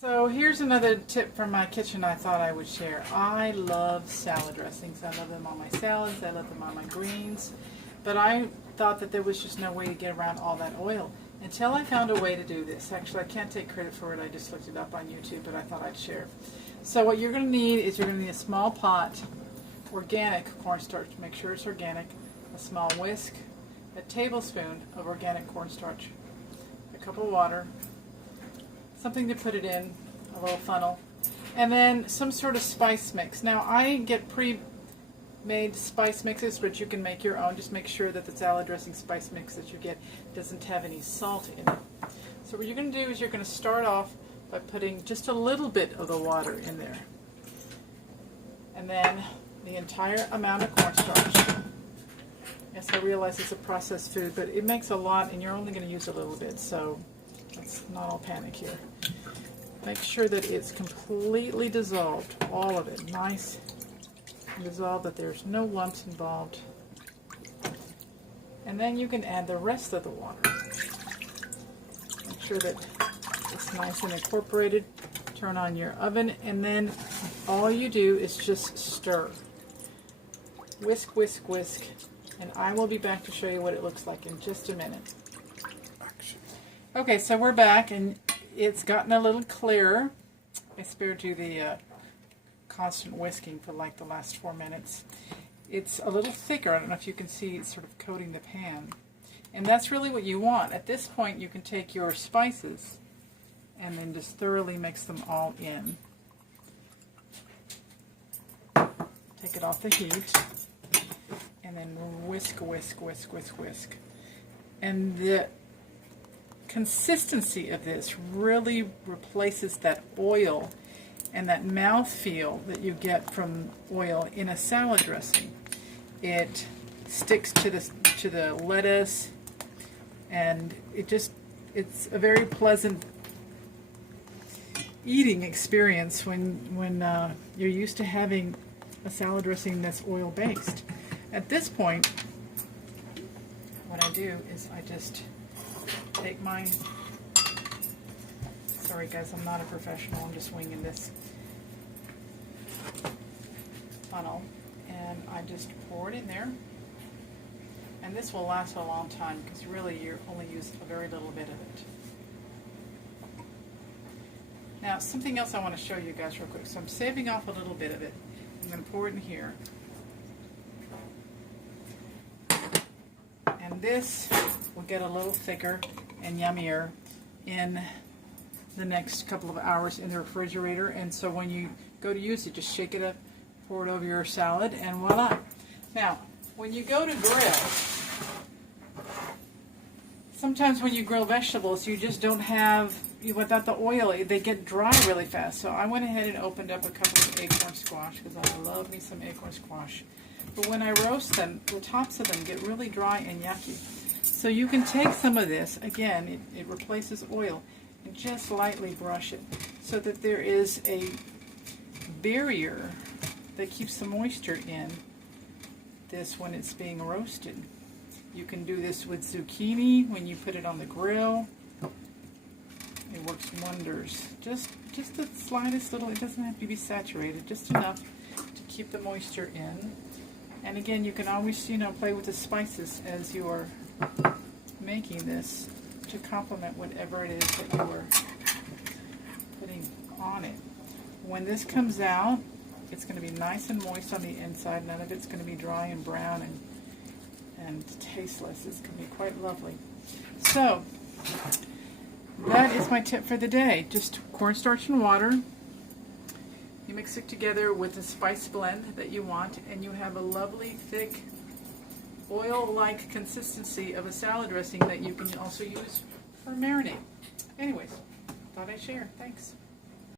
So here's another tip from my kitchen I thought I would share. I love salad dressings. I love them on my salads. I love them on my greens. But I thought that there was just no way to get around all that oil until I found a way to do this. Actually, I can't take credit for it. I just looked it up on YouTube, but I thought I'd share. So what you're going to need is you're going to need a small pot, organic cornstarch. Make sure it's organic. A small whisk, a tablespoon of organic cornstarch, a cup of water, something to put it in, a little funnel, and then some sort of spice mix. Now I get pre-made spice mixes, but you can make your own. Just make sure that the salad dressing spice mix that you get doesn't have any salt in it. So what you're going to do is you're going to start off by putting just a little bit of the water in there, and then the entire amount of cornstarch. Yes, I realize it's a processed food, but it makes a lot, and you're only going to use a little bit, so let's not all panic here. Make sure that it's completely dissolved, all of it, nice and dissolved, that there's no lumps involved. And then you can add the rest of the water. Make sure that it's nice and incorporated. Turn on your oven, and then all you do is just stir. Whisk, whisk, whisk. And I will be back to show you what it looks like in just a minute. Okay, so we're back, and it's gotten a little clearer. I spared you the constant whisking for like the last 4 minutes. It's a little thicker. I don't know if you can see it's sort of coating the pan. And that's really what you want. At this point, you can take your spices and then just thoroughly mix them all in. Take it off the heat. And then whisk, whisk, whisk, whisk, whisk. And the consistency of this really replaces that oil and that mouthfeel that you get from oil in a salad dressing. It sticks to the lettuce, and it's a very pleasant eating experience when you're used to having a salad dressing that's oil based. At this point, what I do is I just take my, sorry guys, I'm not a professional, I'm just winging this funnel, and I just pour it in there. And this will last a long time because really you only use a very little bit of it. Now something else I want to show you guys real quick. So I'm saving off a little bit of it. I'm going to pour it in here. And this will get a little thicker and yummier in the next couple of hours in the refrigerator. And so when you go to use it, just shake it up, pour it over your salad, and voila. Now, when you go to grill, sometimes when you grill vegetables, you just don't have, without the oil, they get dry really fast. So I went ahead and opened up a couple of acorn squash because I love me some acorn squash. But when I roast them, the tops of them get really dry and yucky. So you can take some of this, again, it replaces oil, and just lightly brush it so that there is a barrier that keeps the moisture in this when it's being roasted. You can do this with zucchini when you put it on the grill. It works wonders. Just the slightest little, it doesn't have to be saturated, just enough to keep the moisture in. And again, you can always, play with the spices as you are making this to complement whatever it is that you are putting on it. When this comes out, it's going to be nice and moist on the inside. None of it's going to be dry and brown and tasteless. It's going to be quite lovely. So, that is my tip for the day. Just cornstarch and water. You mix it together with the spice blend that you want, and you have a lovely, thick, oil-like consistency of a salad dressing that you can also use for marinade. Anyways, thought I'd share. Thanks.